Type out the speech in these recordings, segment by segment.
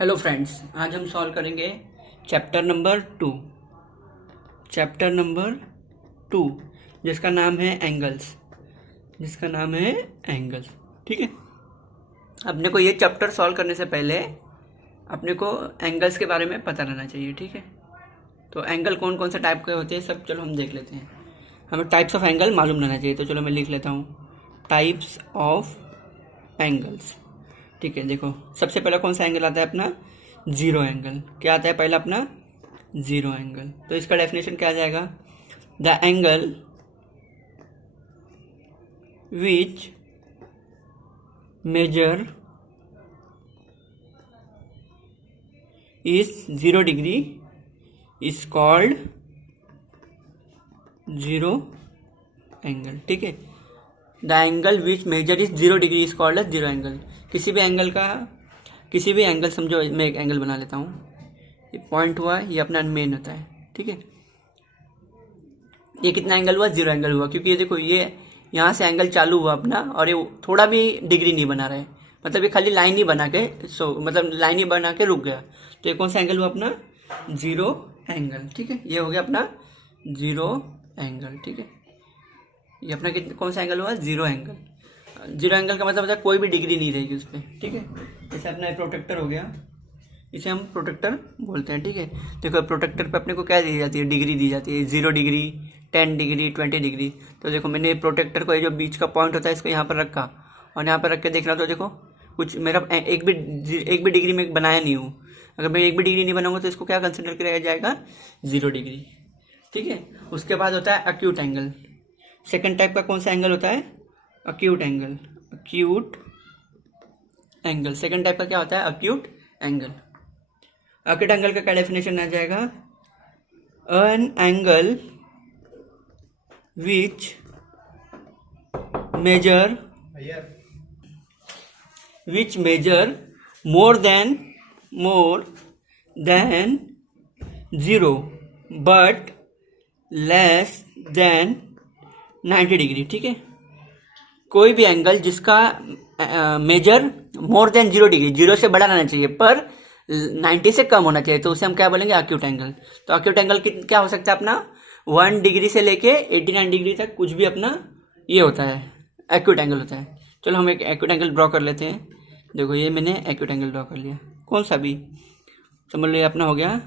Hello friends, आज हम solve करेंगे चैप्टर नंबर टू जिसका नाम है एंगल्स। ठीक है। अपने को ये चैप्टर सॉल्व करने से पहले अपने को एंगल्स के बारे में पता रहना चाहिए। ठीक है। तो एंगल कौन कौन से टाइप के होते हैं सब चलो हम देख लेते हैं। हमें टाइप्स ऑफ एंगल मालूम रहना चाहिए। तो चलो मैं लिख लेता हूँ टाइप्स ऑफ एंगल्स। ठीक है। देखो, सबसे पहला कौन सा एंगल आता है अपना? Zero angle. क्या आता है पहला अपना? Zero angle. तो इसका डेफिनेशन क्या आ जाएगा? The angle which measure is 0 degree is called zero angle. ठीक है। The angle which measure is 0 degree is called zero angle. किसी भी एंगल समझो, मैं एक एंगल बना लेता हूँ। ये पॉइंट हुआ, ये अपना मेन होता है। ठीक है। ये कितना एंगल हुआ? जीरो एंगल हुआ, क्योंकि ये देखो, ये यहाँ से एंगल चालू हुआ अपना और ये थोड़ा भी डिग्री नहीं बना रहा है। मतलब ये खाली लाइन ही बना के लाइन ही बना के रुक गया। तो ये कौन सा एंगल हुआ अपना? Zero angle. ठीक है। ये हो गया अपना जीरो एंगल। ठीक है। ये अपना कौन सा एंगल हुआ? Zero angle. जीरो एंगल का मतलब होता है कोई भी डिग्री नहीं रहेगी उस पर। ठीक है। जैसे अपना प्रोटेक्टर हो गया, इसे हम प्रोटेक्टर बोलते हैं। ठीक है। देखो, प्रोटेक्टर पे अपने को क्या दी जाती है? डिग्री दी जाती है। 0 डिग्री, 10 डिग्री, 20 डिग्री। तो देखो, मैंने प्रोटेक्टर को, ये जो बीच का पॉइंट होता है, इसको यहाँ पर रखा और यहाँ पर रख के देख रहा। तो देखो, कुछ मेरा एक भी डिग्री में बनाया नहीं हूँ। अगर मैं एक भी डिग्री नहीं बनाऊंगा तो इसको क्या कंसिडर किया जाएगा? 0 डिग्री। ठीक है। उसके बाद होता है अक्यूट एंगल। सेकेंड टाइप का कौन सा एंगल होता है? Acute angle. सेकेंड टाइप का क्या होता है? Acute angle. अक्यूट एंगल का क्या डेफिनेशन आ जाएगा? An angle which measure more than 0 but less than 90 degree. ठीक है। कोई भी एंगल जिसका मेजर मोर देन 0 डिग्री, 0 से बड़ा रहना चाहिए पर 90 से कम होना चाहिए, तो उसे हम क्या बोलेंगे? Acute angle. तो अक्यूट एंगल क्या हो सकता है अपना? 1 डिग्री से लेके 89 डिग्री तक कुछ भी अपना ये होता है, एक्यूट एंगल होता है। चलो हम एक एक्यूट एंगल ड्रॉ कर लेते हैं। देखो, ये मैंने एक्यूट एंगल ड्रॉ कर लिया, कौन सा भी समझ लो। ये अपना हो गया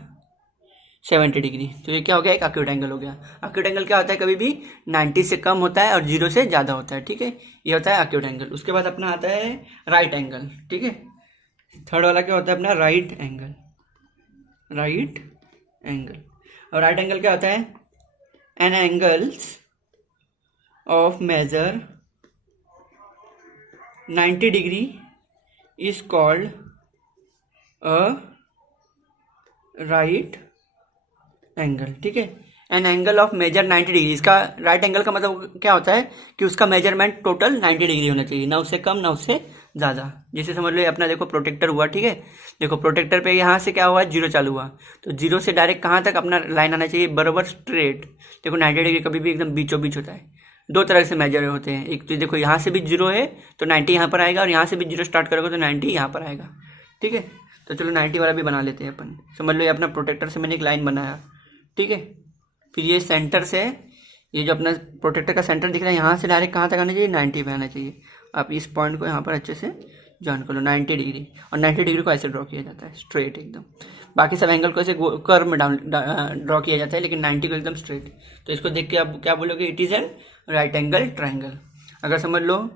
70 डिग्री। तो ये क्या हो गया? एक अक्यूट एंगल हो गया। अक्यूट एंगल क्या होता है? कभी भी 90 से कम होता है और 0 से ज़्यादा होता है। ठीक है। ये होता है अक्यूट एंगल। उसके बाद अपना आता है राइट एंगल। ठीक है। थर्ड वाला क्या होता है अपना? Right angle. और राइट एंगल क्या होता है? An angles of measure 90 degree is called a right angle. ठीक है। An angle of measure 90 degree. इसका राइट एंगल का मतलब क्या होता है कि उसका मेजरमेंट टोटल 90 डिग्री होना चाहिए, ना उससे कम ना उससे ज़्यादा। जैसे समझ लो, अपना देखो प्रोटेक्टर हुआ। ठीक है। देखो, प्रोटेक्टर पे यहाँ से क्या हुआ? 0 चालू हुआ, तो 0 से डायरेक्ट कहाँ तक अपना लाइन आना चाहिए? बराबर स्ट्रेट। देखो, 90 डिग्री कभी भी एकदम बीचों बीच होता है। दो तरह से मेजर होते हैं। एक तो देखो, यहाँ से भी 0 है तो 90 यहाँ पर आएगा, और यहाँ से भी 0 स्टार्ट करोगे तो 90 यहाँ पर आएगा। ठीक है। तो चलो 90 वाला भी बना लेते हैं अपन। समझ लो, ये अपना प्रोटेक्टर से मैंने एक लाइन बनाया। ठीक है। फिर ये सेंटर से, ये जो अपना प्रोटेक्टर का सेंटर दिख रहा है, यहाँ से डायरेक्ट कहाँ तक आना चाहिए? 90 पे आना चाहिए। आप इस पॉइंट को यहाँ पर अच्छे से ज्वाइन कर लो, 90 डिग्री। और 90 डिग्री को ऐसे ड्रॉ किया जाता है, स्ट्रेट एकदम। बाकी सब एंगल को ऐसे कर्व में ड्रॉ किया जाता है, लेकिन 90 को एकदम स्ट्रेट। तो इसको देख के आप क्या बोलोगे? It is an right angle triangle. अगर समझ लो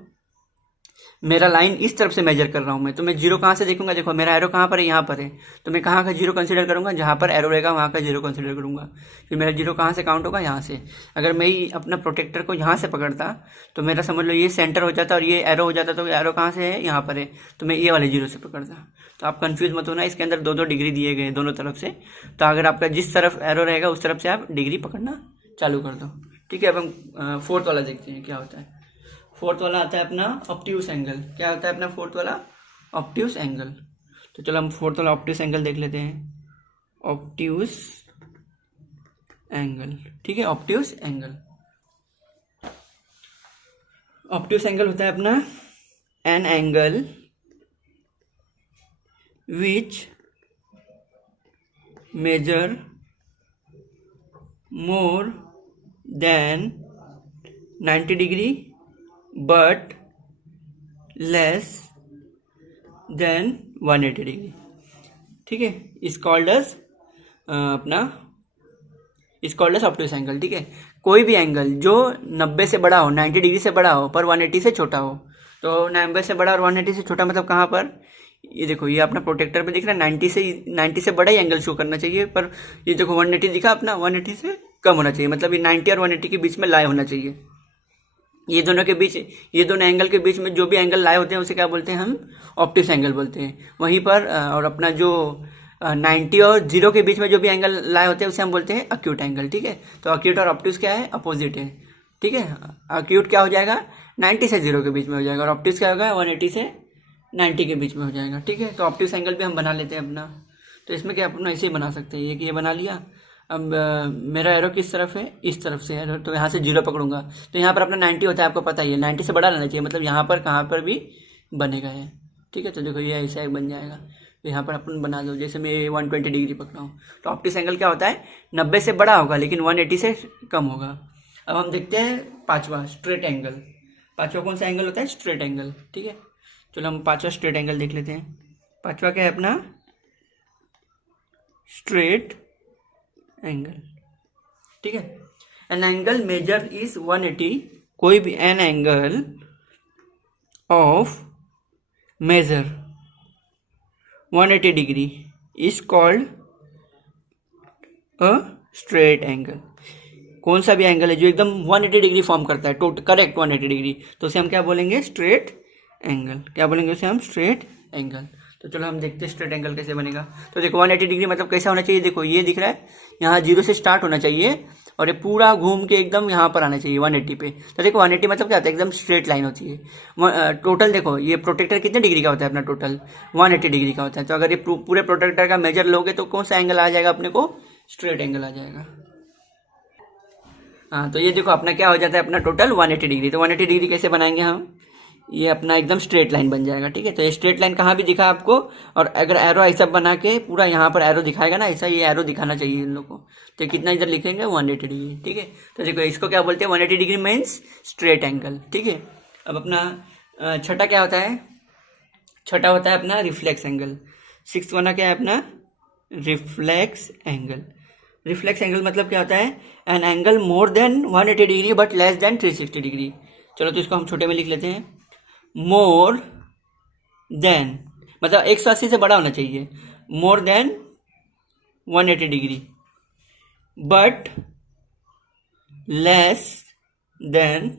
मेरा लाइन इस तरफ से मेजर कर रहा हूँ मैं, तो मैं 0 कहाँ से देखूंगा? देखो, मेरा एरो कहाँ पर है? यहाँ पर है। तो मैं कहाँ का 0 कंसीडर करूंगा? जहाँ पर एरो रहेगा वहाँ का 0 कंसीडर करूंगा। फिर मेरा 0 कहाँ से काउंट होगा? यहाँ से। अगर मैं अपना प्रोटेक्टर को यहाँ से पकड़ता तो मेरा समझ लो ये सेंटर हो जाता और ये एरो हो जाता। तो एरो कहाँ से है? यहाँ पर है। तो मैं ये वाले 0 से पकड़ता। तो आप कंफ्यूज मत होना, इसके अंदर 2-2 डिग्री दिए गए दोनों तरफ से। तो अगर आपका जिस तरफ एरो रहेगा उस तरफ से आप डिग्री पकड़ना चालू कर दो। ठीक है। अब हम फोर्थ वाला देखते हैं क्या होता है। फोर्थ वाला आता है अपना ऑब्ट्यूस एंगल। क्या होता है अपना फोर्थ वाला? Obtuse angle. तो चलो हम फोर्थ वाला ऑब्ट्यूस एंगल देख लेते हैं। Obtuse angle. ठीक है। ऑब्ट्यूस एंगल होता है अपना an angle which measure more than 90 degree but less than 180 degree, ठीक है। इस कॉल्ड एज अपना इस कॉल्ड एज ऑब्टयूस एंगल, ठीक है। कोई भी एंगल जो 90 से बड़ा हो, 90 डिग्री से बड़ा हो पर 180 से छोटा हो, तो 90 से बड़ा और 180 से छोटा मतलब कहाँ पर, ये देखो ये अपना प्रोटेक्टर पे दिख रहा है 90 से बड़ा ही एंगल शो करना चाहिए, पर ये देखो 180 दिखा अपना, 180 से कम होना चाहिए, मतलब ये 90 और 180 के बीच में लाए होना चाहिए। ये दोनों एंगल के बीच में जो भी एंगल लाए होते हैं उसे क्या बोलते हैं, हम ऑब्टयूस एंगल बोलते हैं। वहीं पर और अपना जो 90 और 0 के बीच में जो भी एंगल लाए होते हैं उसे हम बोलते हैं अक्यूट एंगल, ठीक है। तो अक्यूट और ऑब्टयूस क्या है, अपोजिट है, ठीक है। अक्यूट क्या हो जाएगा, 90 से 0 के बीच में हो जाएगा, और ऑब्टयूस क्या होगा, 180 से 90 के बीच में हो जाएगा, ठीक है। तो ऑब्टयूस एंगल भी हम बना लेते हैं अपना। तो इसमें क्या अपना ऐसे ही बना सकते हैं, ये बना लिया। अब मेरा एरो किस तरफ है, इस तरफ से एरो, तो यहाँ से 0 पकड़ूंगा, तो यहाँ पर अपना 90 होता है, आपको पता ही है, 90 से बड़ा रहना चाहिए, मतलब यहाँ पर कहाँ पर भी बनेगा है, ठीक है। तो देखो ये ऐसा एक बन जाएगा, तो यहाँ पर अपन बना दो, जैसे मैं 120 डिग्री पकड़ा हूँ, तो ऑब्टयूस एंगल क्या होता है, 90 से बड़ा होगा लेकिन 180 से कम होगा। अब हम देखते हैं पांचवा, स्ट्रेट एंगल। पांचवा कौन सा एंगल होता है, स्ट्रेट एंगल, ठीक है। चलो हम पांचवा स्ट्रेट एंगल देख लेते हैं। पांचवा क्या है अपना, स्ट्रेट एंगल, ठीक है। एन एंगल मेजर इज 180, कोई भी an angle of measure 180 degree is called a straight angle. कौन सा भी एंगल है जो एकदम 180 डिग्री फॉर्म करता है, करेक्ट 180 डिग्री, तो उसे हम क्या बोलेंगे, स्ट्रेट एंगल। क्या बोलेंगे उसे हम, स्ट्रेट एंगल। तो चलो हम देखते हैं स्ट्रेट एंगल कैसे बनेगा। तो देखो 180 डिग्री मतलब कैसा होना चाहिए, देखो ये दिख रहा है, यहाँ 0 से स्टार्ट होना चाहिए और ये पूरा घूम के एकदम यहाँ पर आना चाहिए 180 पे। तो देखो 180 मतलब क्या होता है, एकदम स्ट्रेट लाइन होती है। टोटल देखो ये प्रोटेक्टर कितने डिग्री का होता है अपना, टोटल 180 डिग्री का होता है। तो अगर ये पूरे प्रोटेक्टर का मेजर लोगे तो कौन सा एंगल आ जाएगा अपने को, स्ट्रेट एंगल आ जाएगा। हाँ, तो ये देखो अपना क्या हो जाता है, अपना टोटल 180 डिग्री। तो 180 डिग्री कैसे बनाएंगे हम, ये अपना एकदम स्ट्रेट लाइन बन जाएगा, ठीक है। तो ये स्ट्रेट लाइन कहाँ भी दिखा आपको, और अगर एरो ऐसा बना के पूरा यहाँ पर एरो दिखाएगा ना, ऐसा ये एरो दिखाना चाहिए इन लोगों को। तो कितना इधर लिखेंगे, 180 डिग्री, ठीक है। तो देखो इसको क्या बोलते हैं, 180 डिग्री मीन्स स्ट्रेट एंगल, ठीक है। अब अपना छठा क्या होता है, छठा होता है अपना रिफ्लेक्स एंगल। सिक्स्थ वाला क्या है अपना, रिफ्लेक्स एंगल। रिफ्लेक्स एंगल मतलब क्या होता है, an angle more than 180 degree but less then 360 degree. चलो तो इसको हम छोटे में लिख लेते हैं, मोर देन मतलब 180 से बड़ा होना चाहिए, more than 180 degree but less then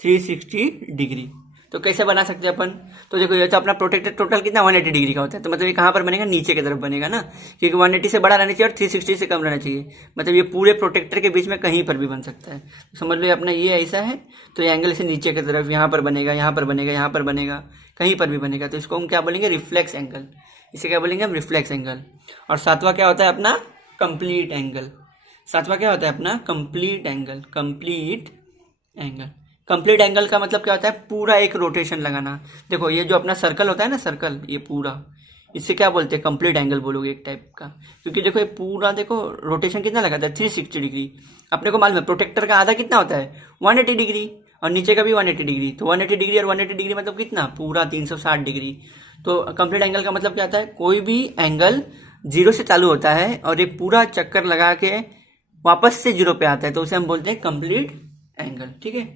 360 degree. तो कैसे बना सकते हैं अपन, तो देखो ये तो अपना प्रोटेक्टर टोटल कितना 180 डिग्री का होता है, तो मतलब ये कहाँ पर बनेगा, नीचे की तरफ बनेगा ना, क्योंकि 180 से बड़ा रहना चाहिए और 360 से कम रहना चाहिए, मतलब ये पूरे प्रोटेक्टर के बीच में कहीं पर भी बन सकता है। तो समझ लो अपना ये ऐसा है, तो ये एंगल से नीचे की तरफ यहाँ पर बनेगा, यहाँ पर बनेगा, यहाँ पर बनेगा, कहीं पर भी बनेगा, तो इसको हम क्या बोलेंगे, रिफ्लेक्स एंगल। इसे क्या बोलेंगे हम, रिफ्लेक्स एंगल। और सातवां क्या होता है अपना, कंप्लीट एंगल। सातवां क्या होता है अपना, complete angle. Complete angle, complete angle का मतलब क्या होता है, पूरा एक रोटेशन लगाना। देखो ये जो अपना सर्कल होता है ना, सर्कल ये पूरा, इससे क्या बोलते हैं, कंप्लीट एंगल बोलोगे एक टाइप का, क्योंकि देखो ये पूरा देखो रोटेशन कितना लगाता है, 360 डिग्री। अपने को मालूम है प्रोटेक्टर का आधा कितना होता है, 180 डिग्री, और नीचे का भी 180 डिग्री। तो 180 डिग्री और 180 डिग्री मतलब कितना, पूरा 360 डिग्री। तो कंप्लीट एंगल का मतलब क्या होता है, कोई भी एंगल 0 से चालू होता है और ये पूरा चक्कर लगा के वापस से 0 पे आता है, तो उसे हम बोलते हैं कंप्लीट एंगल, ठीक है।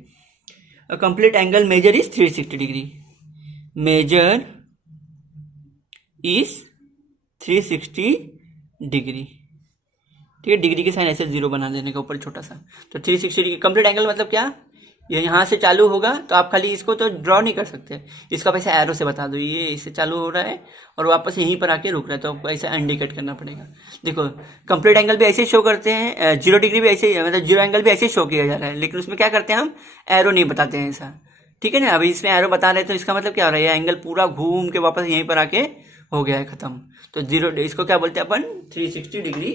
A complete angle measure is 360 degree. Measure is 360 degree, ठीक है। डिग्री के साइन ऐसे 0 बना देने का ऊपर छोटा सा। तो 360 डिग्री कंप्लीट एंगल मतलब क्या, ये यहाँ से चालू होगा, तो आप खाली इसको तो ड्रॉ नहीं कर सकते, इसका आप ऐसे एरो से बता दो, ये इससे चालू हो रहा है और वापस यहीं पर आके रुक रहा है, तो आपको ऐसा इंडिकेट करना पड़ेगा। देखो कंप्लीट एंगल भी ऐसे शो करते हैं, 0 डिग्री भी ऐसे, मतलब 0 एंगल भी ऐसे शो किया जा रहा है, लेकिन उसमें क्या करते हैं हम, एरो नहीं बताते हैं ऐसा, ठीक है ना। अभी इसमें एरो बता रहे हैं, तो इसका मतलब क्या हो रहा है, ये एंगल पूरा घूम के वापस यहीं पर आके हो गया है, खत्म। तो 0, इसको क्या बोलते हैं अपन, 360 डिग्री,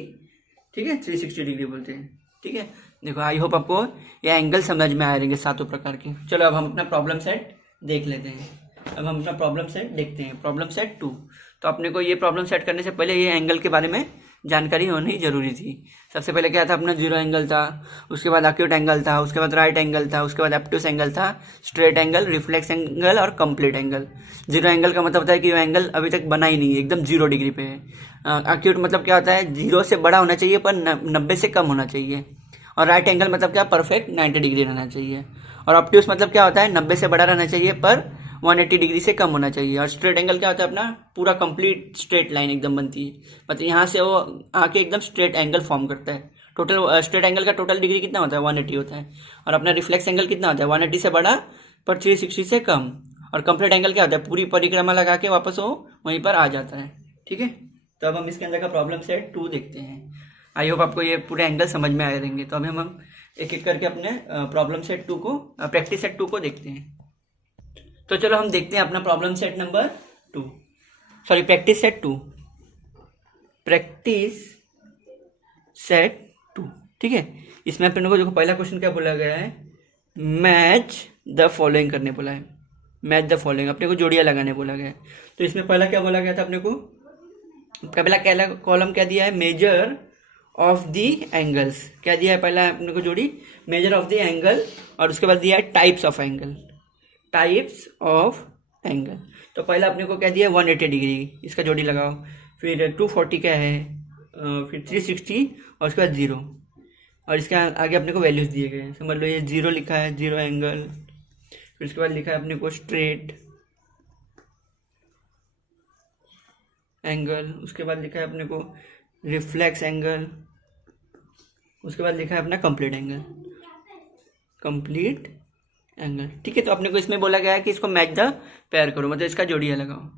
ठीक है, 360 डिग्री बोलते हैं, ठीक है। देखो आई होप आपको ये एंगल समझ में आ रहेंगे सातों प्रकार के। चलो अब हम अपना प्रॉब्लम सेट देख लेते हैं। अब हम अपना प्रॉब्लम सेट देखते हैं, प्रॉब्लम सेट 2। तो अपने को ये प्रॉब्लम सेट करने से पहले ये एंगल के बारे में जानकारी होनी जरूरी थी। सबसे पहले क्या था अपना जीरो एंगल था, उसके बाद एक्यूट एंगल था, उसके बाद राइट एंगल था, उसके बाद एब्ट्यूस एंगल था, स्ट्रेट एंगल, रिफ्लेक्स एंगल और कंप्लीट एंगल। जीरो एंगल का मतलब होता है कि वो एंगल अभी तक बना ही नहीं है, एकदम 0 डिग्री पे है। एक्यूट मतलब क्या होता है, 0 से बड़ा होना चाहिए पर 90 से कम होना चाहिए। और राइट एंगल मतलब क्या, परफेक्ट 90 डिग्री रहना चाहिए। और ऑब्ट्यूस मतलब क्या होता है, 90 से बड़ा रहना चाहिए पर 180 डिग्री से कम होना चाहिए। और स्ट्रेट एंगल क्या होता है, अपना पूरा कंप्लीट स्ट्रेट लाइन एकदम बनती है, मतलब यहाँ से वो आके एकदम स्ट्रेट एंगल फॉर्म करता है। टोटल स्ट्रेट एंगल का टोटल डिग्री कितना होता है, 180 होता है। और अपना रिफ्लेक्स एंगल कितना होता है, 180 से बड़ा पर 360 से कम। और कंप्लीट एंगल क्या होता है, पूरी परिक्रमा लगा के वापस वो वहीं पर आ जाता है। ठीक है, तो अब हम इसके अंदर का प्रॉब्लम सेट 2 देखते हैं। आई होप आपको ये पूरे एंगल समझ में आए रहेंगे। तो अभी हम एक एक करके अपने प्रॉब्लम सेट 2 को, प्रैक्टिस सेट 2 को देखते हैं। तो चलो हम देखते हैं अपना problem set number 2, sorry practice set 2, practice set 2। ठीक है, इसमें अपने को देखो पहला क्वेश्चन क्या बोला गया है, मैच द फॉलोइंग करने बोला है। मैच द फॉलोइंग, अपने को जोड़ियां लगाने बोला गया है। तो इसमें पहला क्या बोला गया था अपने को, पहला कॉलम क्या दिया है, मेजर ऑफ द एंगल्स। क्या दिया है पहला अपने को जोड़ी, मेजर ऑफ द एंगल, और उसके बाद दिया है types of angle, types of angle. तो पहला अपने को क्या दिया है, 180 डिग्री, इसका जोड़ी लगाओ। फिर 240 क्या है, फिर 360 और उसके बाद 0। और इसके आगे अपने को वैल्यूज दिए गए हैं, समझ लो ये 0 लिखा है, 0 एंगल। फिर उसके बाद लिखा है अपने को स्ट्रेट एंगल, उसके बाद लिखा है अपने को रिफ्लेक्स एंगल, उसके बाद लिखा है अपना कंप्लीट एंगल, कंप्लीट एंगल। ठीक है, तो अपने को इसमें बोला गया है कि इसको मैच द पेयर करो, मतलब इसका जोड़िया लगाओ।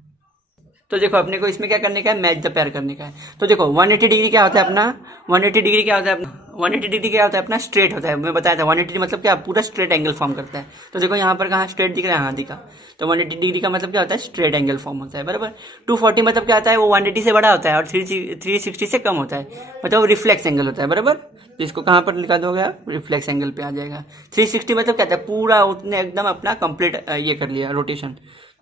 तो देखो अपने को इसमें क्या करने का है, मैच द पेयर करने का है। तो देखो 180 डिग्री क्या होता है अपना, 180 डिग्री क्या होता है अपना, 180 डिग्री क्या होता है अपना, स्ट्रेट होता है। मैं बताया था 180 मतलब क्या, पूरा स्ट्रेट एंगल फॉर्म करता है। तो देखो यहाँ पर कहाँ स्ट्रेट दिख रहा है, यहाँ दिखा। तो 180 डिग्री का मतलब क्या होता है, स्ट्रेट एंगल फॉर्म होता है, बराबर। 240 मतलब क्या होता है, वो 180 से बड़ा होता है और 360 से कम होता है, मतलब वो रिफ्लेक्स एंगल होता है, बराबर। तो इसको कहाँ पर लिखा दोगे आप, रिफ्लेक्स एंगल पे आ जाएगा। 360 मतलब क्या होता है, पूरा उसने एकदम अपना कंप्लीट ये कर लिया रोटेशन,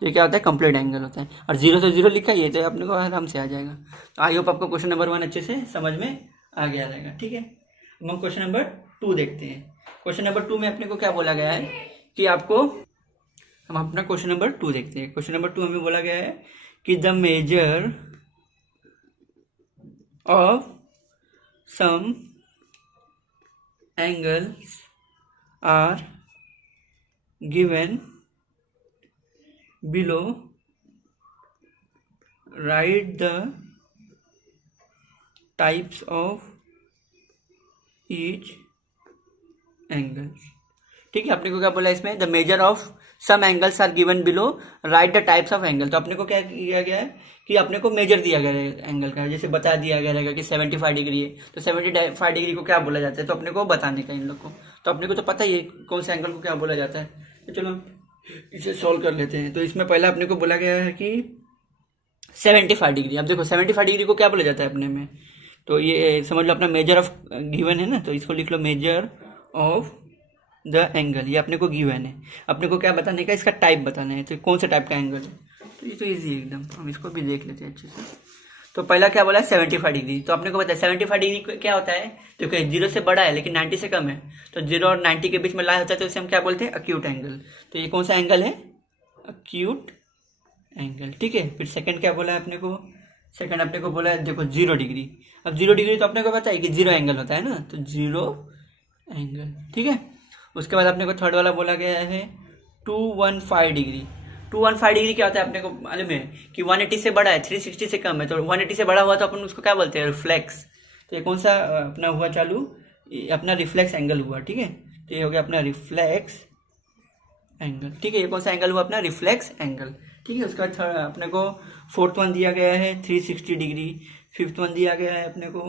तो ये क्या होता है, कंप्लीट एंगल होता है। और 0 से 0 लिखा, ये तो अपने को आराम से आ जाएगा। तो आई होप आपको क्वेश्चन नंबर 1 अच्छे से समझ में आ गया रहेगा। ठीक है, हम क्वेश्चन नंबर 2 देखते हैं। क्वेश्चन नंबर 2 में अपने को क्या बोला गया है कि आपको, हम अपना क्वेश्चन नंबर 2 देखते हैं। क्वेश्चन नंबर 2 हमें बोला गया है कि the measure of some angles are given below, write the types of each angles। ठीक है, अपने को क्या बोला इसमें, the measure of some angles are given below, write the types of angle. तो अपने को क्या किया गया है कि अपने को मेजर दिया गया है एंगल का, जैसे बता दिया गया रहेगा कि 75 डिग्री है, तो 75 डिग्री को क्या बोला जाता है, तो अपने को बताने का इन लोग को। तो अपने को तो पता ही है कौन से एंगल को क्या बोला जाता है। तो चलो इसे सॉल्व कर लेते हैं। तो इसमें पहला अपने को बोला गया है कि 75 डिग्री। अब देखो 75 डिग्री को क्या बोला जाता है अपने में, तो ये समझ लो अपना मेजर ऑफ गिवन है ना, तो इसको लिख लो मेजर ऑफ द एंगल, ये अपने को गिवन है। अपने को क्या बताने का, इसका टाइप बताना है, तो कौन सा टाइप का एंगल है। तो ये तो ईजी है एकदम, हम इसको भी देख लेते हैं अच्छे से। तो पहला क्या बोला है, 75 डिग्री। तो अपने को पता है 75 डिग्री क्या होता है, तो 0 से बड़ा है लेकिन 90 से कम है, तो 0 और 90 के बीच में लाया होता है, तो इसे हम क्या बोलते हैं, एक्यूट एंगल। तो ये कौन सा एंगल है, एक्यूट एंगल। ठीक है, फिर सेकंड क्या बोला है अपने को, सेकंड अपने को बोला है देखो 0 डिग्री। अब 0 डिग्री तो अपने को पता है कि 0 एंगल होता है ना, तो 0 एंगल। ठीक है, उसके बाद अपने को थर्ड वाला बोला गया है 215 डिग्री। 215 डिग्री क्या होता है अपने को मालूम है कि 180 से बड़ा है, 360 से कम है, तो 180 से बड़ा हुआ तो अपन उसको क्या बोलते हैं, रिफ्लेक्स। तो ये कौन सा अपना हुआ चालू, ये अपना रिफ्लेक्स एंगल हुआ। ठीक है, तो ये हो गया अपना रिफ्लेक्स एंगल। ठीक है, ये कौन सा एंगल हुआ अपना, रिफ्लेक्स एंगल। ठीक है, उसके बाद अपने को फोर्थ वन दिया गया है 360 डिग्री, फिफ्थ वन दिया गया है अपने को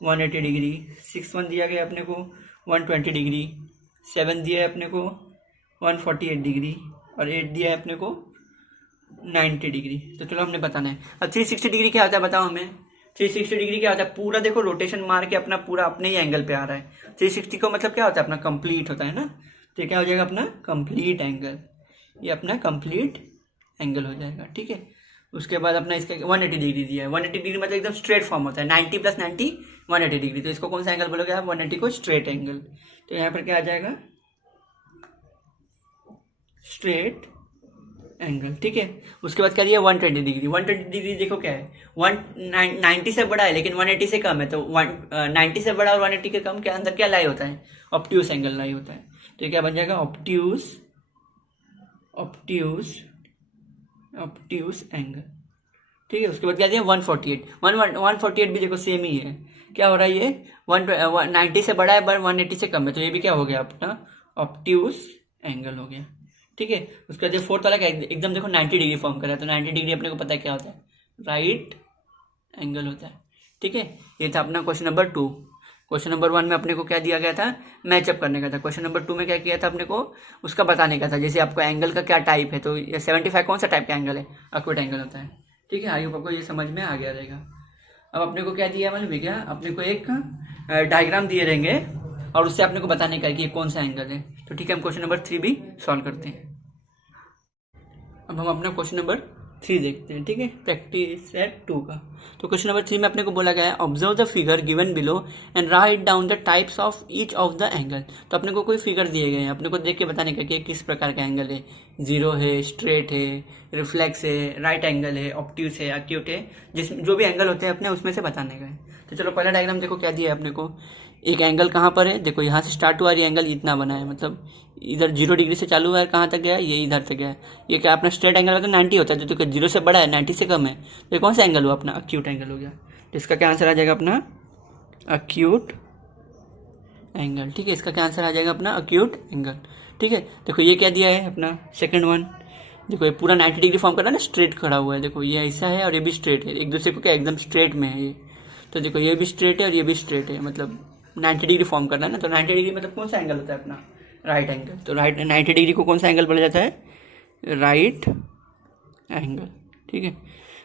180 डिग्री, सिक्स वन दिया गया अपने को 120 डिग्री, 7 दिया है अपने को 148 डिग्री, और 8 दिया है अपने को 90 डिग्री। तो चलो हमने बताना है। अब 360 डिग्री क्या होता है बताओ हमें, 360 डिग्री क्या होता है, पूरा देखो रोटेशन मार के अपना पूरा अपने ही एंगल पे आ रहा है। 360 को मतलब क्या होता है, अपना कंप्लीट होता है ना, तो ये क्या हो जाएगा अपना कंप्लीट एंगल, ये अपना कंप्लीट एंगल हो जाएगा। ठीक है, उसके बाद अपना इसका 180 डिग्री दिया है। 180 डिग्री मतलब एकदम स्ट्रेट फॉर्म होता है, 90 + 90 180 डिग्री। तो इसको कौन सा एंगल बोलोगे आप? 180 को स्ट्रेट एंगल। तो यहाँ पर क्या आ जाएगा? स्ट्रेट एंगल, ठीक है। उसके बाद क्या दिया? 120 डिग्री। 120 डिग्री देखो क्या है, 90 से बड़ा है लेकिन 180 से कम है, तो 90 से बड़ा और 180 के कम के अंदर क्या लाई होता है? ऑब्ट्यूस एंगल लाई होता है। तो ये क्या बन जाएगा? ऑब्ट्यूस एंगल, ठीक है। उसके बाद क्या दिया? 148 भी देखो सेम ही है। क्या हो रहा है? ये 90 से बड़ा है पर 180 से कम है, तो ये भी क्या हो गया अपना? ऑब्ट्यूस एंगल हो गया, ठीक है। उसके बाद फोर्थ वाला क्या एकदम देखो 90 डिग्री फॉर्म कर रहा है, तो 90 डिग्री अपने को पता है क्या होता है? राइट एंगल होता है, ठीक है। ये था अपना क्वेश्चन नंबर 2। क्वेश्चन नंबर 1 में अपने को क्या दिया गया था? मैचअप करने का था। क्वेश्चन नंबर 2 में क्या किया था अपने को? उसका बताने का था। जैसे आपको एंगल का क्या टाइप है, तो 75 कौन सा टाइप का एंगल है? एक्यूट एंगल होता है, ठीक है। आई होप आपको ये समझ में आ गया रहेगा। अब अपने को क्या दिया मालूम है क्या? अपने को एक डायग्राम दिए रहेंगे और उससे अपने को बताने का है कि ये कौन सा एंगल है। तो ठीक है, हम क्वेश्चन नंबर 3 भी सॉल्व करते हैं। अब हम अपना क्वेश्चन नंबर 3 देखते हैं, ठीक है। प्रैक्टिस सेट 2 का। तो क्वेश्चन नंबर 3 में अपने को बोला गया है observe the figure given below and write down the types of each of the angle. तो अपने को कोई फिगर दिए गए हैं, अपने को देख के बताने का कि किस प्रकार का एंगल है। जीरो है, स्ट्रेट है, रिफ्लेक्स है, राइट एंगल है, ऑब्ट्यूस है, एक्यूट है, जो भी एंगल होते हैं अपने उसमें से बताने का है। तो चलो पहला डायग्राम देखो क्या दिया है अपने को। एक एंगल कहाँ पर है? देखो यहाँ से स्टार्ट हुआ, ये एंगल इतना बना है, मतलब इधर 0 डिग्री से चालू हुआ है, कहाँ तक गया? ये इधर तक गया है। ये क्या अपना स्ट्रेट एंगल होता है? 90 होता है, तो 0 से बड़ा है, 90 से कम है, तो ये कौन सा एंगल हुआ? अपना एक्यूट एंगल हो गया। तो इसका क्या आंसर आ जाएगा? अपना एक्यूट एंगल, ठीक है। इसका क्या आंसर आ जाएगा? अपना एक्यूट एंगल, ठीक है। देखो ये क्या दिया है अपना सेकंड वन। देखो ये पूरा 90 डिग्री फॉर्म कर रहा है ना, स्ट्रेट खड़ा हुआ है। देखो ये ऐसा है और ये भी स्ट्रेट है, एक दूसरे को क्या एकदम स्ट्रेट में है ये। तो देखो ये भी स्ट्रेट है और ये भी स्ट्रेट है, मतलब 90 डिग्री फॉर्म कर रहा है ना। तो 90 डिग्री मतलब कौन सा एंगल होता है? अपना राइट एंगल। तो राइट 90 डिग्री को कौन सा एंगल बोला जाता है? राइट एंगल, ठीक है।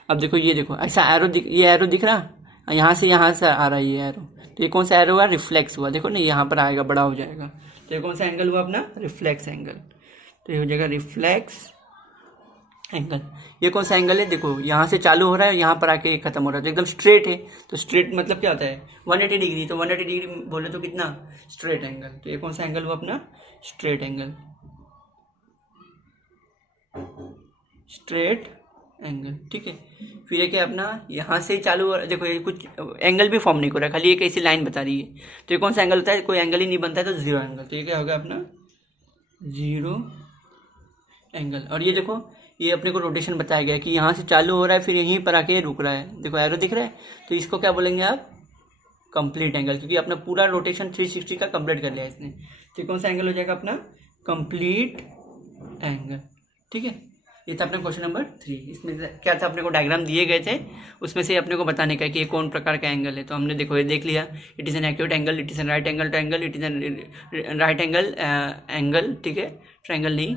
अब देखो ये देखो ऐसा एरो ये एरो दिख रहा, यहाँ से आ रहा है ये एरो, तो ये कौन सा एरो हुआ? रिफ्लेक्स हुआ। देखो ना यहाँ पर आएगा, बड़ा हो जाएगा, तो ये कौन सा एंगल हुआ? अपना रिफ्लेक्स एंगल। तो ये हो जाएगा रिफ्लेक्स एंगल। ये कौन सा एंगल है? देखो यहाँ से चालू हो रहा है, यहाँ पर आके खत्म हो रहा है, तो एकदम स्ट्रेट है। तो स्ट्रेट मतलब क्या होता है? 180 डिग्री। तो 180 डिग्री बोले तो कितना? Straight angle. तो ये कौन सा एंगल हुआ? अपना स्ट्रेट एंगल, स्ट्रेट एंगल, ठीक है। फिर ये क्या अपना यहाँ से चालू हो रहा है, देखो ये कुछ एंगल भी फॉर्म नहीं हो रहा है, खाली एक ऐसी लाइन बता रही है। तो ये कौन सा एंगल होता है? कोई एंगल ही नहीं बनता है, तो जीरो एंगल। तो ये क्या होगा? अपना जीरो एंगल। और ये देखो ये अपने को रोटेशन बताया गया है कि यहाँ से चालू हो रहा है, फिर यहीं पर आके रुक रहा है। देखो एरो दिख रहा है, तो इसको क्या बोलेंगे आप? कंप्लीट एंगल, क्योंकि अपना पूरा रोटेशन 360 का कंप्लीट कर लिया है इसने। तो कौन सा एंगल हो जाएगा? अपना कंप्लीट एंगल, ठीक है। ये था अपना क्वेश्चन नंबर 3। इसमें क्या था? अपने को डायग्राम दिए गए थे, उसमें से अपने को बताने का कि ये कौन प्रकार का एंगल है। तो हमने देखो ये देख लिया, it is an acute angle, it is an right angle triangle, it is an right angle angle, ठीक है, ट्रायंगल नहीं।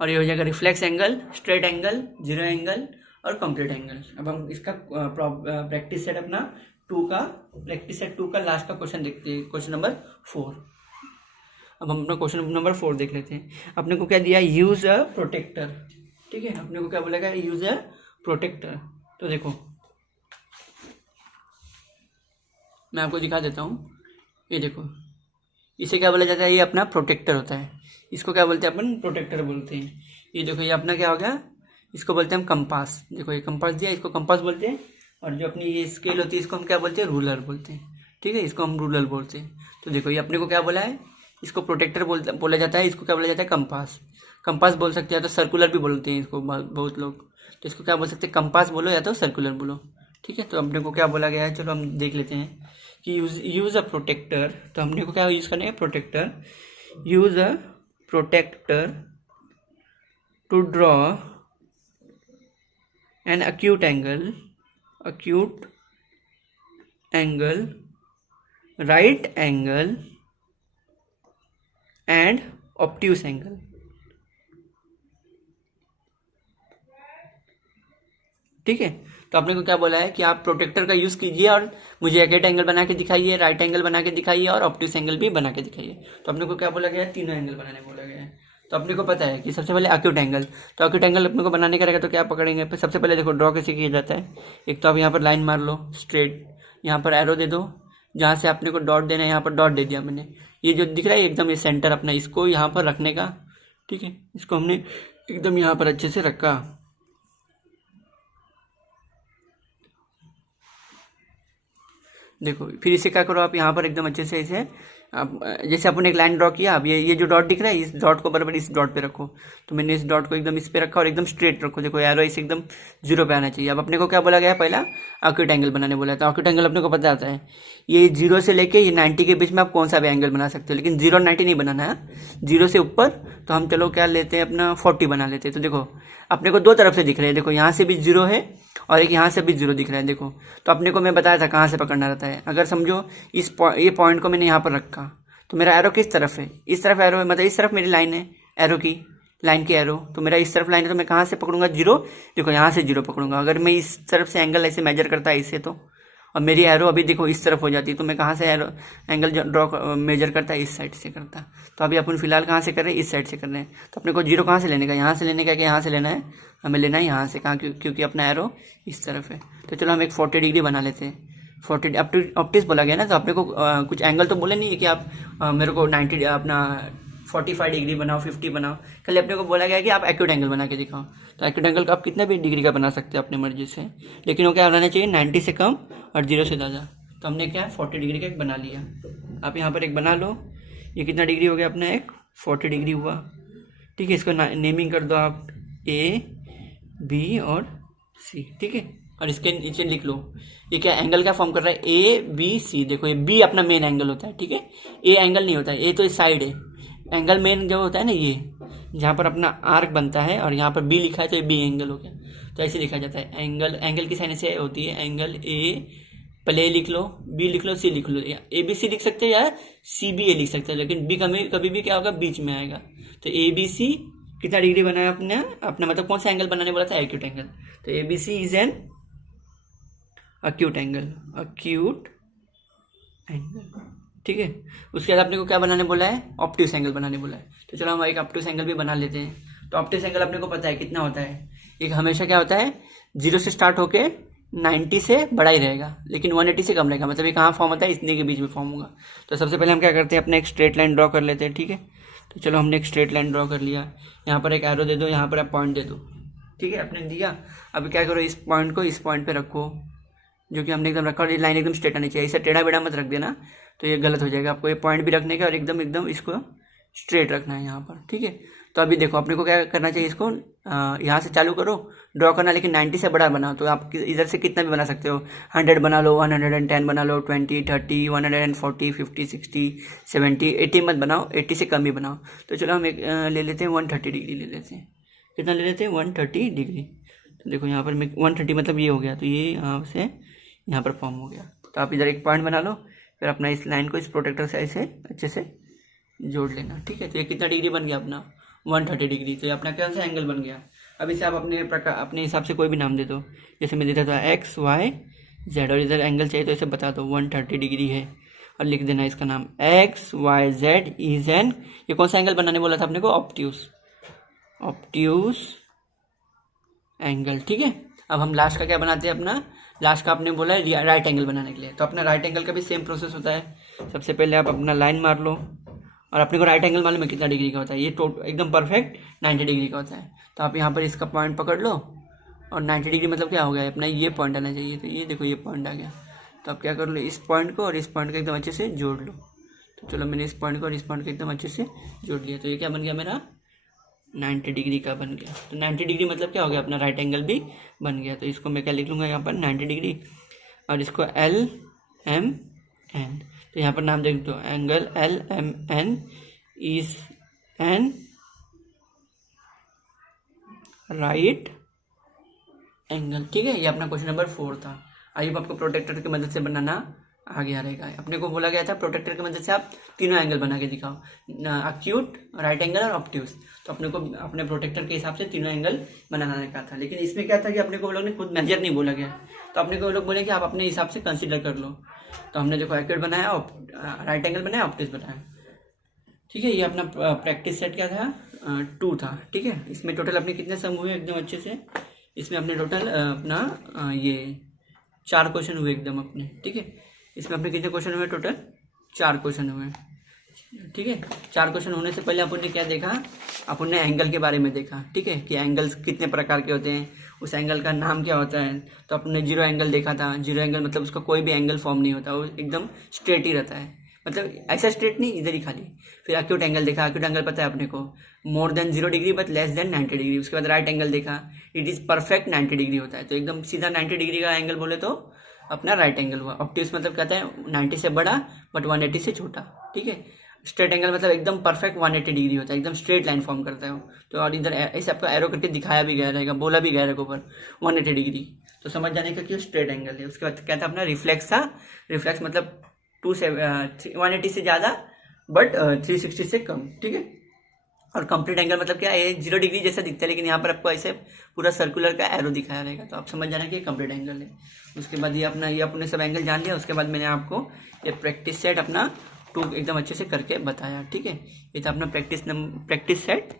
और ये हो जाएगा reflex angle, straight angle, zero angle और कंप्लीट एंगल। अब हम इसका प्रैक्टिस सेट अपना 2 का प्रैक्टिस सेट 2 का लास्ट का क्वेश्चन देखते हैं, क्वेश्चन नंबर 4। अब हम अपना क्वेश्चन नंबर 4 देख लेते हैं। अपने को क्या दिया? यूज अ प्रोटेक्टर, ठीक है। अपने को क्या बोलेगा? Use a protractor. तो देखो मैं आपको दिखा देता हूँ, ये देखो इसे क्या बोला जाता है? ये अपना प्रोटेक्टर होता है। इसको क्या बोलते हैं? अपन प्रोटेक्टर बोलते हैं। ये देखो ये अपना क्या हो गया? इसको बोलते हैं हम कंपास। देखो ये कंपास दिया, इसको कंपास बोलते हैं। और जो अपनी ये स्केल होती है इसको हम क्या बोलते हैं? रूलर बोलते हैं, ठीक है। इसको हम रूलर बोलते हैं। तो देखो ये अपने को क्या बोला है? इसको प्रोटेक्टर बोला जाता है। इसको क्या बोला जाता है? कंपास। कंपास बोल सकते हैं, तो सर्कुलर भी बोलते हैं इसको बहुत लोग। तो इसको क्या बोल सकते हैं? कंपास बोलो या तो सर्कुलर बोलो, ठीक है। तो अपने को क्या बोला गया है? चलो हम देख लेते हैं कि यूज अ प्रोटेक्टर। तो हमने को क्या यूज करना है? Protractor. Use a protractor to draw an acute angle, right angle and obtuse angle, ठीक है। तो आपने को क्या बोला है कि आप प्रोटेक्टर का यूज कीजिए और मुझे एक्यूट एंगल बना के दिखाइए, राइट एंगल बना के दिखाइए और ऑब्ट्यूस एंगल भी बना के दिखाइए। तो आपने को क्या बोला गया है? तीनों एंगल बनाने बोला गया है। तो अपने को पता है कि सबसे पहले एक्यूट एंगल, तो एक्यूट एंगल अपने को बनाने का रहेगा तो क्या पकड़ेंगे, फिर सबसे पहले देखो ड्रॉ कैसे किया जाता है। एक तो आप यहाँ पर लाइन मार लो स्ट्रेट, यहाँ पर एरो दे दो, जहाँ से आपने को डॉट देना है यहाँ पर डॉट दे दिया मैंने। ये जो दिख रहा है एकदम ये सेंटर अपना, इसको यहाँ पर रखने का, ठीक है। इसको हमने एकदम यहाँ पर अच्छे से रखा। देखो फिर इसे क्या करो आप यहाँ पर एकदम अच्छे से इसे आप जैसे अपन एक लाइन ड्रॉ किया, अब ये जो डॉट दिख रहा है इस डॉट को बराबर इस डॉट पे रखो। तो मैंने इस डॉट को एकदम इस पे रखा और एकदम स्ट्रेट रखो। देखो एरो इस एकदम जीरो पे आना चाहिए। अब अपने को क्या बोला गया है, पहला एक्यूट एंगल बनाने बोला है। तो एक्यूट एंगल अपने को पता आता है ये 0 से लेके ये 90 के बीच में आप कौन सा भी एंगल बना सकते हो, लेकिन 0 और 90 नहीं बनाना है। 0 से ऊपर तो हम चलो क्या लेते हैं अपना 40 बना लेते हैं। तो देखो अपने को दो तरफ से दिख रहे हैं, देखो यहाँ से भी 0 है और एक यहाँ से भी 0 दिख रहा है। देखो तो अपने को मैं बताया था कहाँ से पकड़ना रहता है। अगर समझो ये पॉइंट को मैंने यहाँ पर रखा तो मेरा एरो किस तरफ है, इस तरफ एरो है, मतलब इस तरफ मेरी लाइन है एरो की, लाइन की एरो। तो मेरा इस तरफ लाइन है तो मैं कहाँ से पकड़ूंगा, 0। देखो यहाँ से 0 पकड़ूंगा। अगर मैं इस तरफ से एंगल ऐसे मेजर करता है इससे, तो और मेरी एरो अभी देखो इस तरफ हो जाती है, तो मैं कहाँ से एरो एंगल ड्रॉ मेजर करता है, इस साइड से करता। तो अभी अपन फिलहाल कहाँ से कर रहे हैं, इस साइड से कर रहे हैं। तो अपने को 0 कहाँ से लेने का, यहाँ से लेने का, कि यहाँ से लेना है, हमें लेना है यहाँ से। कहाँ, क्योंकि अपना एरो इस तरफ है। तो चलो हम एक 40 डिग्री बना लेते हैं। 40 ऑप्टिक्स बोला गया ना, तो अपने को कुछ एंगल तो बोले नहीं है कि आप मेरे को 90 अपना 45 डिग्री बनाओ, 50 बनाओ। कल अपने को बोला गया कि आप एक्यूट एंगल बना के दिखाओ। तो एक्यूट एंगल का आप कितना भी डिग्री का बना सकते हैं अपनी मर्जी से, लेकिन वो क्या रहना चाहिए 90 से कम और 0 से ज़्यादा। तो हमने क्या 40 डिग्री का एक बना लिया। आप यहाँ पर एक बना लो। ये कितना डिग्री हो गया अपना, एक 40 डिग्री हुआ, ठीक है। इसको नेमिंग कर दो आप A, B और C, ठीक है। और इसके नीचे लिख लो ये क्या एंगल क्या फॉर्म कर रहा है, ABC। देखो ये B अपना मेन एंगल होता है, ठीक है। A एंगल नहीं होता है, A तो इस साइड है। एंगल मेन जो होता है ना, ये जहाँ पर अपना आर्क बनता है और यहाँ पर B लिखा है तो ये B एंगल हो गया। तो ऐसे लिखा जाता है एंगल की साइन से होती है एंगल A, पहले A लिख लो, B लिख लो, C लिख लो, या ABC लिख सकते हैं या CBA लिख सकते हैं, लेकिन B कभी भी क्या होगा, बीच में आएगा। तो ABC कितना डिग्री बनाया अपने मतलब कौन सा एंगल बनाने वाला था, एक्यूट एंगल। तो ABC is an acute angle, ठीक है। उसके बाद अपने को क्या बनाने बोला है, ऑप्टिक्स एंगल बनाने बोला है। तो चलो हम एक ऑप्टिक्स एंगल भी बना लेते हैं। तो ऑप्टिक्स एंगल अपने को पता है कितना होता है, एक हमेशा क्या होता है 0 से स्टार्ट होके 90 से बड़ा ही रहेगा, लेकिन 180 से कम रहेगा। मतलब ये कहाँ फॉर्म होता है, इतने के बीच में फॉर्म होगा। तो सबसे पहले हम क्या करते हैं, अपना एक स्ट्रेट लाइन ड्रॉ कर लेते हैं, ठीक है। तो चलो हमने एक स्ट्रेट लाइन ड्रॉ कर लिया। यहाँ पर एक एरो दे दो, यहाँ पर आप पॉइंट दे दो, ठीक है। आपने दिया, अब क्या करो, इस पॉइंट को इस पॉइंट पे रखो जो कि हमने एकदम रखा, और ये लाइन एकदम स्ट्रेट आनी चाहिए। इसे टेढ़ा बेढ़ा मत रख देना, तो ये गलत हो जाएगा। आपको ये पॉइंट भी रखने का और एकदम इसको स्ट्रेट रखना है यहाँ पर, ठीक है। तो अभी देखो अपने को क्या करना चाहिए, इसको यहाँ से चालू करो ड्रॉ करना, लेकिन 90 से बड़ा बनाओ। तो आप इधर से कितना भी बना सकते हो, 100 बना लो, 110 बना लो, 20, 30, 140, 50, 60, 70, 80 मत बनाओ, 80 से कम ही बनाओ। तो चलो हम एक ले लेते हैं 130 डिग्री ले लेते हैं। कितना ले लेते हैं, 130 डिग्री। तो देखो यहाँ पर मैं 130 मतलब ये हो गया, तो ये यहाँ से यहाँ पर फॉर्म हो गया। तो आप इधर एक पॉइंट बना लो, फिर अपना इस लाइन को इस प्रोटेक्टर से ऐसे अच्छे से जोड़ लेना, ठीक है। तो ये कितना डिग्री बन गया अपना, 130 डिग्री। तो ये अपना कौन सा एंगल बन गया। अब इसे आप अपने हिसाब से कोई भी नाम दे दो, जैसे मैं देता था X, Y, Z, और इधर एंगल चाहिए तो इसे बता दो 130 डिग्री है और लिख देना इसका नाम X, Y, Z is an, ये कौन सा एंगल बनाने बोला था अपने को, ऑप्ट्यूस एंगल, ठीक है। अब हम लास्ट का क्या बनाते हैं, अपना लास्ट का आपने बोला है राइट एंगल बनाने के लिए। तो अपना राइट एंगल का भी सेम प्रोसेस होता है। सबसे पहले आप अपना लाइन मार लो, और अपने को राइट एंगल मालूम है कितना डिग्री का होता है, ये एकदम परफेक्ट 90 डिग्री का होता है। तो आप यहाँ पर इसका पॉइंट पकड़ लो, और 90 डिग्री मतलब क्या हो गया, अपना ये पॉइंट आना चाहिए। तो ये देखो ये पॉइंट आ गया। तो आप क्या कर लो, इस पॉइंट को और इस पॉइंट को एकदम अच्छे से जोड़ लो। तो चलो मैंने इस पॉइंट को और इस पॉइंट को एकदम अच्छे से जोड़ लिया। तो ये क्या बन गया मेरा, 90 डिग्री का बन गया। तो 90 डिग्री मतलब क्या हो गया, अपना राइट एंगल भी बन गया। तो इसको मैं क्या लिख लूँगा यहाँ पर 90 डिग्री, और इसको LMN। तो यहाँ पर नाम देख दो, angle LMN is an right angle, ठीक है। ये अपना क्वेश्चन नंबर 4 था। आई होप आपको प्रोटेक्टर की मदद से बनाना आ गया रहेगा। अपने को बोला गया था प्रोटेक्टर की मदद से आप तीनों एंगल बना के दिखाओ, एक्यूट, राइट एंगल और ऑप्ट्यूस। तो अपने को अपने प्रोटेक्टर के हिसाब से तीनों एंगल बनाने का था। लेकिन इसमें क्या था कि अपने को वो लोग ने खुद मेजर नहीं बोला गया, तो अपने को वो लोग बोले कि आप अपने हिसाब से कंसिडर कर लो। तो हमने देखो एक्यूट बनाया, राइट एंगल बनाया, ऑप्ट्यूस बनाया, ठीक है। ये अपना प्रैक्टिस सेट क्या था, 2 था, ठीक है। इसमें टोटल अपने कितने सम हुए एकदम अच्छे से, इसमें अपने टोटल अपना ये 4 क्वेश्चन हुए एकदम अपने, ठीक है। इसमें अपने कितने क्वेश्चन हुए टोटल, 4 क्वेश्चन हुए, ठीक है। 4 क्वेश्चन होने से पहले अपन ने क्या देखा, अपन ने एंगल के बारे में देखा, ठीक है, कि एंगल्स कितने प्रकार के होते हैं, उस एंगल का नाम क्या होता है। तो अपन ने जीरो एंगल देखा था। जीरो एंगल मतलब उसका कोई भी एंगल फॉर्म नहीं होता, वो एकदम स्ट्रेट ही रहता है, मतलब ऐसा स्ट्रेट नहीं, इधर ही खाली। फिर एक्यूट एंगल देखा, एक्यूट एंगल पता है अपने को, मोर than 0 degree but less than 90 degree. उसके बाद राइट एंगल देखा, इट इज़ परफेक्ट 90 डिग्री होता है, तो एकदम सीधा 90 डिग्री का एंगल बोले तो अपना राइट एंगल हुआ। ऑब्ट्यूस मतलब कहते हैं 90 से बड़ा बट 180 से छोटा, ठीक है। स्ट्रेट एंगल मतलब एकदम परफेक्ट 180 डिग्री होता है, एकदम स्ट्रेट लाइन फॉर्म करता है वो। तो और इधर ऐसे आपका एरो करके दिखाया भी गया रहेगा, बोला भी गया रहेगा ऊपर 180 डिग्री, तो समझ जाने का कि स्ट्रेट एंगल है। उसके बाद क्या था अपना रिफ्लेक्स था। रिफ्लेक्स मतलब 180 से ज़्यादा बट 360 से कम, ठीक है। और कंप्लीट एंगल मतलब क्या है, 0 डिग्री जैसा दिखता है, लेकिन यहाँ पर आपको ऐसे पूरा सर्कुलर का एरो दिखाया रहेगा, तो आप समझ जाना कि ये कंप्लीट एंगल है। उसके बाद ये अपने सब एंगल जान लिया। उसके बाद मैंने आपको ये प्रैक्टिस सेट अपना 2 एकदम अच्छे से करके बताया, ठीक है। ये था अपना प्रैक्टिस सेट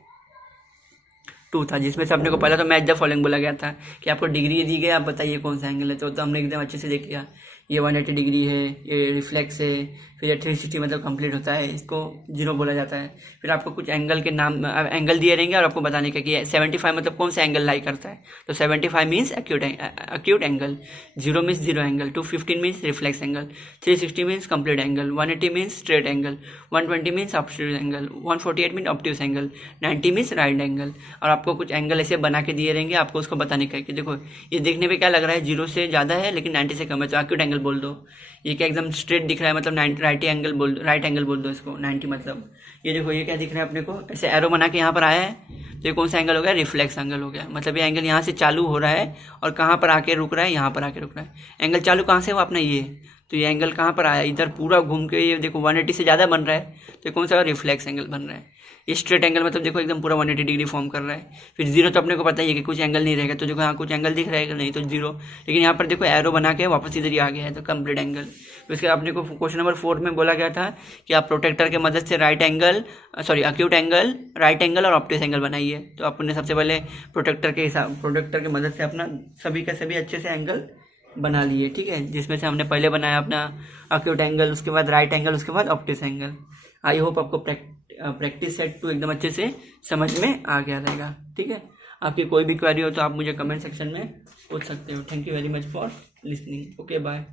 2 था, जिसमें से अपने को पहला तो मैच द फॉलोइंग बोला गया था कि आपको डिग्री दी गई, आप बताइए कौन सा एंगल है। तो हमने एकदम अच्छे से देख लिया, ये 180 डिग्री है, ये रिफ्लेक्स है, फिर ये 360 मतलब कंप्लीट होता है, इसको 0 बोला जाता है। फिर आपको कुछ एंगल के नाम एंगल दिए रहेंगे और आपको बताने का कि 75 मतलब कौन सा एंगल लाई करता है। तो 75 means acute angle, 0 means zero angle, 215 means reflex angle, 360 means complete angle, 180 means straight angle, 120 means obtuse angle, 148 means obtuse angle, 90 means right angle. और आपको कुछ एंगल ऐसे बना के दिए रहेंगे, आपको उसको बताने का कि देखो ये देखने में क्या लग रहा है, 0 से ज़्यादा है लेकिन 90 से कम है, तो एक्यूट एंगल बोल दो। ये क्या एकदम स्ट्रेट दिख रहा है मतलब राइट एंगल बोल दो इसको, 90 मतलब। ये देखो ये क्या दिख रहा है अपने को, ऐसे एरो बना के यहाँ पर आया है, तो ये कौन सा एंगल हो गया, रिफ्लेक्स एंगल हो गया। मतलब ये एंगल यहाँ से चालू हो रहा है और कहाँ पर आके रुक रहा है, यहाँ पर आके रुक रहा है। एंगल चालू कहाँ से हुआ अपना ये, तो ये एंगल कहाँ पर आया, इधर पूरा घूम के ये देखो 180 से ज़्यादा बन रहा है, तो कौन सा रिफ्लेक्स एंगल बन रहा है। ये स्ट्रेट एंगल मतलब देखो एकदम पूरा 180 डिग्री फॉर्म कर रहा है। फिर 0 तो अपने को पता ही है कि कुछ एंगल नहीं रहेगा, तो देखो यहाँ कुछ एंगल दिख रहेगा नहीं, तो 0, लेकिन यहाँ पर देखो एरो बना के वापस इधर ही आ गया है, तो कंप्लीट एंगल। तो इसके अपने को क्वेश्चन नंबर 4 में बोला गया था कि आप प्रोटेक्टर के मदद से एक्यूट एंगल, राइट एंगल और ऑब्ट्यूस एंगल बनाइए। तो आपने सबसे पहले प्रोटेक्टर के मदद से अपना सभी का सभी अच्छे से एंगल बना लिए, ठीक है। जिसमें से हमने पहले बनाया अपना एक्यूट एंगल, उसके बाद राइट एंगल, उसके बाद ऑब्ट्यूस एंगल। आई होप आपको प्रैक्टिस सेट 2 एकदम अच्छे से समझ में आ गया रहेगा, ठीक है। आपकी कोई भी क्वेरी हो तो आप मुझे कमेंट सेक्शन में पूछ सकते हो। Thank you very much for listening. Okay bye.